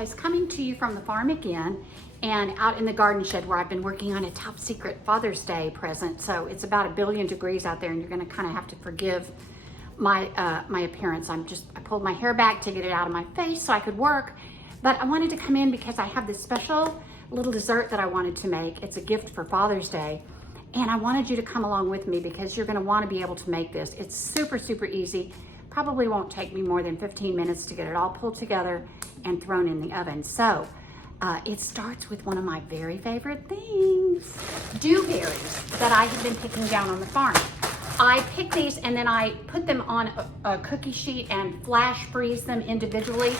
guys, coming to you from the farm again and out in the garden shed where I've been working on a top secret Father's Day present. So it's about 1 billion degrees out there and you're gonna kind of have to forgive my my appearance. I pulled my hair back to get it out of my face so I could work, but I wanted to come in because I have this special little dessert that I wanted to make. It's a gift for Father's Day. And I wanted you to come along with me because you're gonna wanna be able to make this. It's super, super easy. Probably won't take me more than 15 minutes to get it all pulled together and thrown in the oven. So it starts with one of my very favorite things, dewberries that I have been picking down on the farm. I pick these and then I put them on a cookie sheet and flash freeze them individually.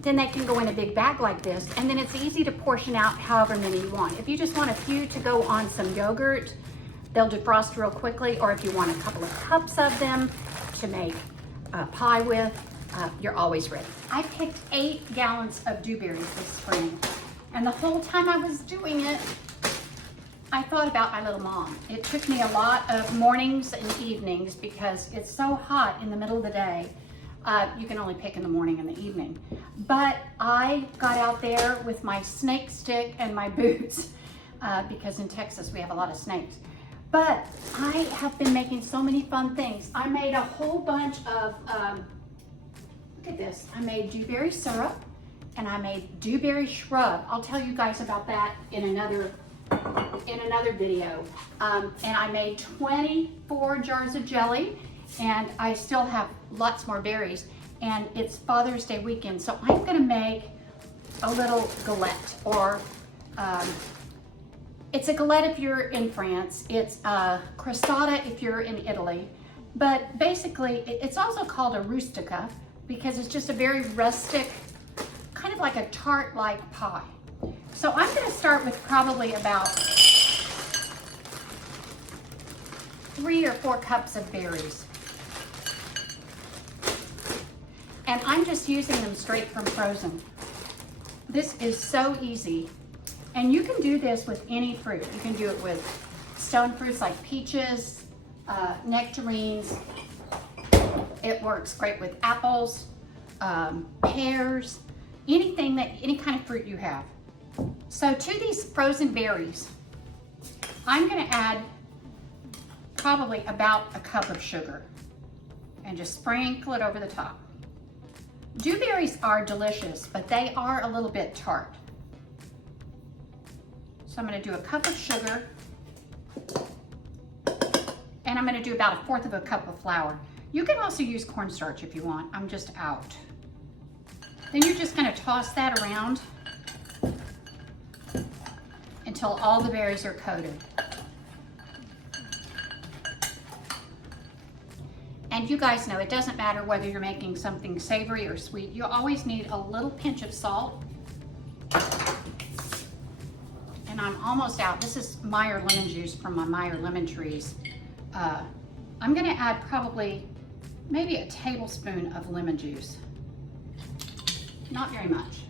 Then they can go in a big bag like this, and then it's easy to portion out however many you want. If you just want a few to go on some yogurt, they'll defrost real quickly, or if you want a couple of cups of them to make a pie with, you're always ready. I picked 8 gallons of dewberries this spring, and the whole time I was doing it, I thought about my little mom. It took me a lot of mornings and evenings because it's so hot in the middle of the day. You can only pick in the morning and the evening. But I got out there with my snake stick and my boots because in Texas we have a lot of snakes. But I have been making so many fun things. I made a whole bunch of, look at this. I made dewberry syrup and I made dewberry shrub. I'll tell you guys about that in another video. And I made 24 jars of jelly, and I still have lots more berries, and it's Father's Day weekend, so I'm gonna make a little galette, or it's a galette if you're in France, it's a crostata if you're in Italy, but basically it's also called a rustica because it's just a very rustic, kind of like a tart-like pie. So I'm gonna start with probably about 3 or 4 cups of berries. And I'm just using them straight from frozen. This is so easy. And you can do this with any fruit. You can do it with stone fruits like peaches, nectarines. It works great with apples, pears, any kind of fruit you have. So to these frozen berries, I'm gonna add probably about a cup of sugar and just sprinkle it over the top. Dewberries are delicious, but they are a little bit tart. So I'm gonna do a cup of sugar, and I'm gonna do about 1/4 of a cup of flour. You can also use cornstarch if you want. I'm just out. Then you're just gonna toss that around until all the berries are coated. And you guys know it doesn't matter whether you're making something savory or sweet. You always need a little pinch of salt. And I'm almost out. This is Meyer lemon juice from my Meyer lemon trees. I'm gonna add probably maybe a tablespoon of lemon juice. Not very much.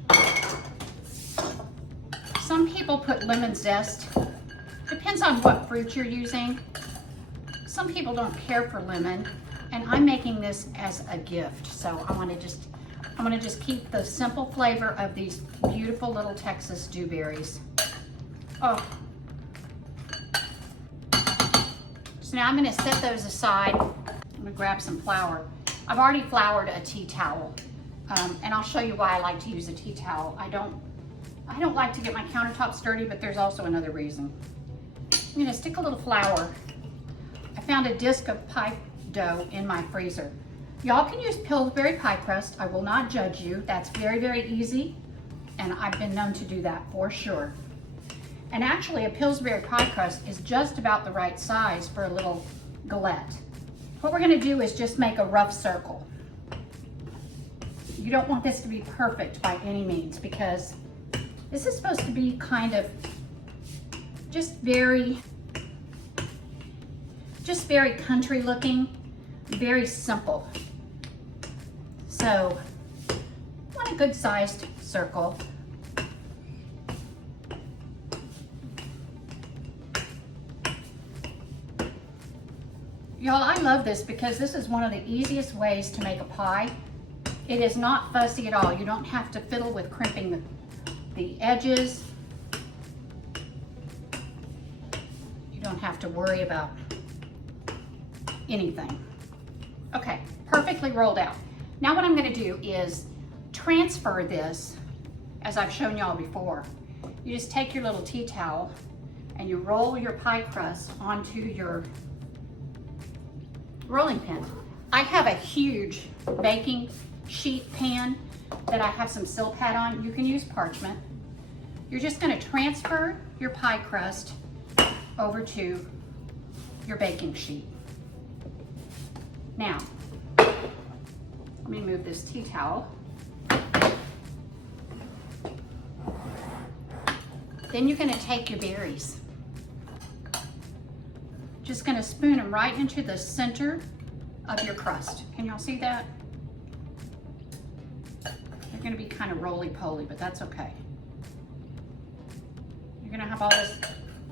Some people put lemon zest. Depends on what fruit you're using. Some people don't care for lemon. And I'm making this as a gift, so I want to just keep the simple flavor of these beautiful little Texas dewberries. Oh. So now I'm going to set those aside. I'm going to grab some flour. I've already floured a tea towel, and I'll show you why I like to use a tea towel. I don't like to get my countertops dirty, but there's also another reason. I'm going to stick a little flour. I found a disc of pie dough in my freezer. Y'all can use Pillsbury pie crust. I will not judge you. That's very, very easy, and I've been known to do that for sure. And actually, a Pillsbury pie crust is just about the right size for a little galette. What we're gonna do is just make a rough circle. You don't want this to be perfect by any means because this is supposed to be kind of just very country looking, very simple. So, want a good sized circle. Y'all, I love this because this is one of the easiest ways to make a pie. It is not fussy at all. You don't have to fiddle with crimping the edges. You don't have to worry about anything. Okay, perfectly rolled out. Now what I'm gonna do is transfer this, as I've shown y'all before. You just take your little tea towel and you roll your pie crust onto your rolling pin. I have a huge baking sheet pan that I have some Silpat on. You can use parchment. You're just gonna transfer your pie crust over to your baking sheet. Now, let me move this tea towel. Then you're gonna take your berries. Just gonna spoon them right into the center of your crust. Can y'all see that? They're gonna be kind of roly-poly, but that's okay. You're gonna have all this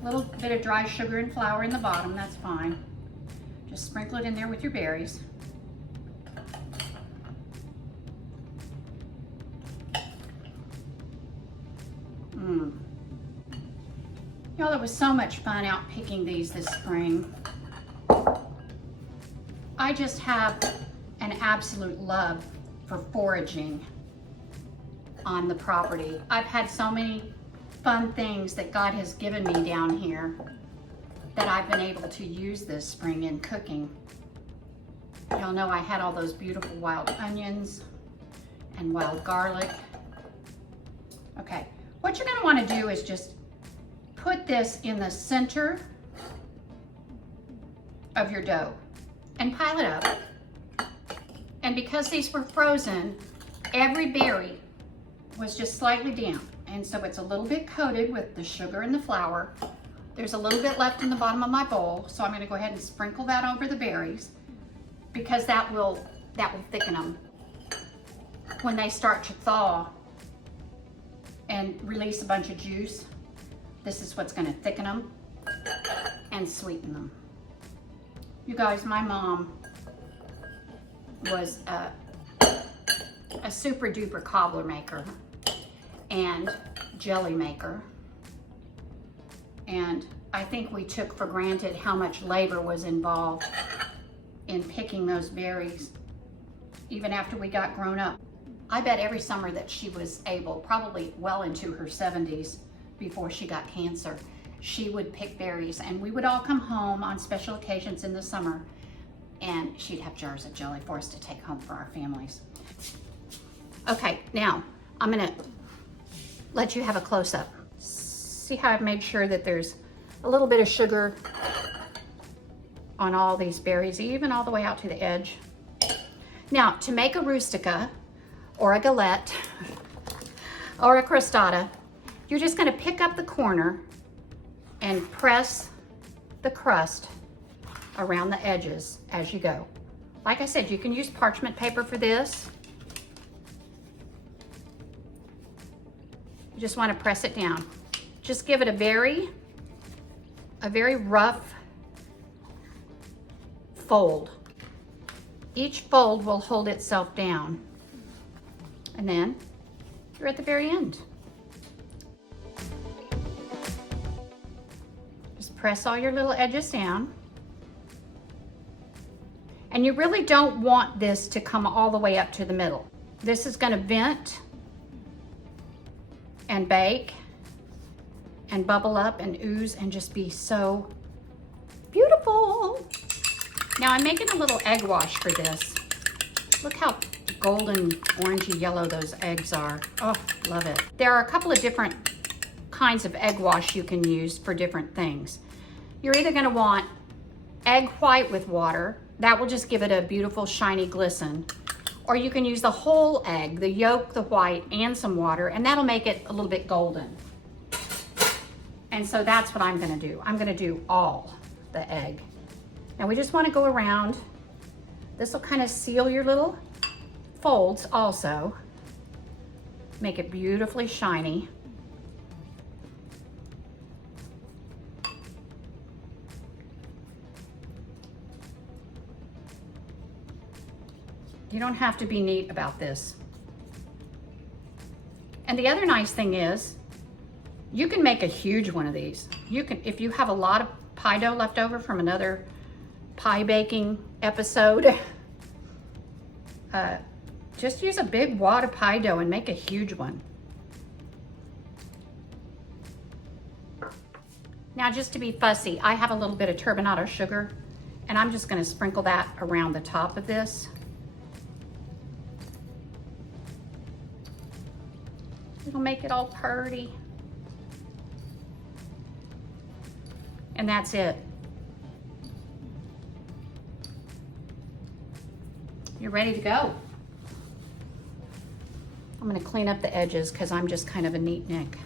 little bit of dry sugar and flour in the bottom, that's fine. Just sprinkle it in there with your berries. Y'all, it was so much fun out picking these this spring. I just have an absolute love for foraging on the property. I've had so many fun things that God has given me down here that I've been able to use this spring in cooking. Y'all know I had all those beautiful wild onions and wild garlic. Okay, what you're gonna wanna do is just put this in the center of your dough and pile it up. And because these were frozen, every berry was just slightly damp. And so it's a little bit coated with the sugar and the flour. There's a little bit left in the bottom of my bowl, so I'm gonna go ahead and sprinkle that over the berries because that will thicken them. When they start to thaw and release a bunch of juice, this is what's gonna thicken them and sweeten them. You guys, my mom was a super duper cobbler maker and jelly maker. And I think we took for granted how much labor was involved in picking those berries, even after we got grown up. I bet every summer that she was able, probably well into her 70s before she got cancer, she would pick berries and we would all come home on special occasions in the summer and she'd have jars of jelly for us to take home for our families. Okay, now I'm gonna let you have a close-up. See how I've made sure that there's a little bit of sugar on all these berries, even all the way out to the edge. Now, to make a rustica or a galette or a crostata, you're just gonna pick up the corner and press the crust around the edges as you go. Like I said, you can use parchment paper for this. You just wanna press it down. Just give it a very rough fold. Each fold will hold itself down. And then you're at the very end. Just press all your little edges down. And you really don't want this to come all the way up to the middle. This is gonna vent and bake and bubble up and ooze and just be so beautiful. Now I'm making a little egg wash for this. Look how golden, orangey yellow those eggs are. Oh, love it. There are a couple of different kinds of egg wash you can use for different things. You're either gonna want egg white with water. That will just give it a beautiful, shiny glisten. Or you can use the whole egg, the yolk, the white, and some water, and that'll make it a little bit golden. And so that's what I'm gonna do. I'm gonna do all the egg. Now we just wanna go around. This will kind of seal your little folds also. Make it beautifully shiny. You don't have to be neat about this. And the other nice thing is, you can make a huge one of these. You can, if you have a lot of pie dough left over from another pie baking episode, just use a big wad of pie dough and make a huge one. Now, just to be fussy, I have a little bit of turbinado sugar, and I'm just gonna sprinkle that around the top of this. It'll make it all purty. And that's it. You're ready to go. I'm gonna clean up the edges because I'm just kind of a neat Nick.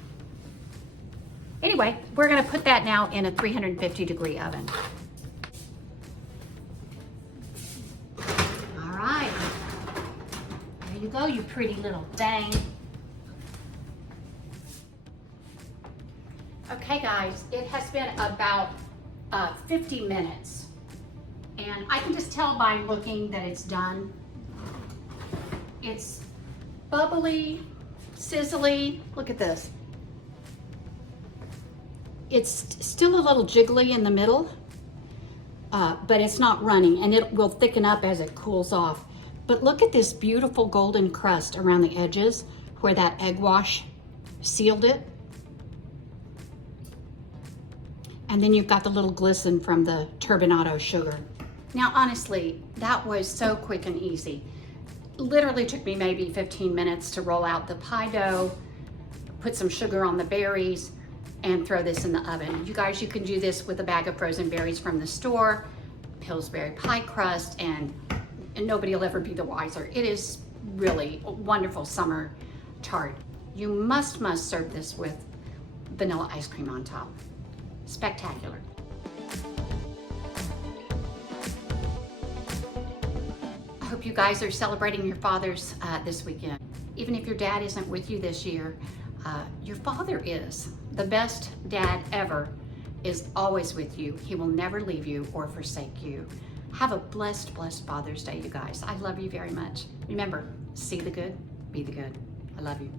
Anyway, we're gonna put that now in a 350-degree oven. All right, there you go, you pretty little thing. Okay guys, it has been about 50 minutes. And I can just tell by looking that it's done. It's bubbly, sizzly, look at this. It's still a little jiggly in the middle, but it's not running, and it will thicken up as it cools off. But look at this beautiful golden crust around the edges where that egg wash sealed it. And then you've got the little glisten from the turbinado sugar. Now, honestly, that was so quick and easy. Literally took me maybe 15 minutes to roll out the pie dough, put some sugar on the berries, and throw this in the oven. You guys, you can do this with a bag of frozen berries from the store, Pillsbury pie crust, and nobody will ever be the wiser. It is really a wonderful summer tart. You must serve this with vanilla ice cream on top. Spectacular. I hope you guys are celebrating your fathers this weekend. Even if your dad isn't with you this year, your father is. The best dad ever is always with you. He will never leave you or forsake you. Have a blessed, blessed Father's Day, you guys. I love you very much. Remember, see the good, be the good. I love you.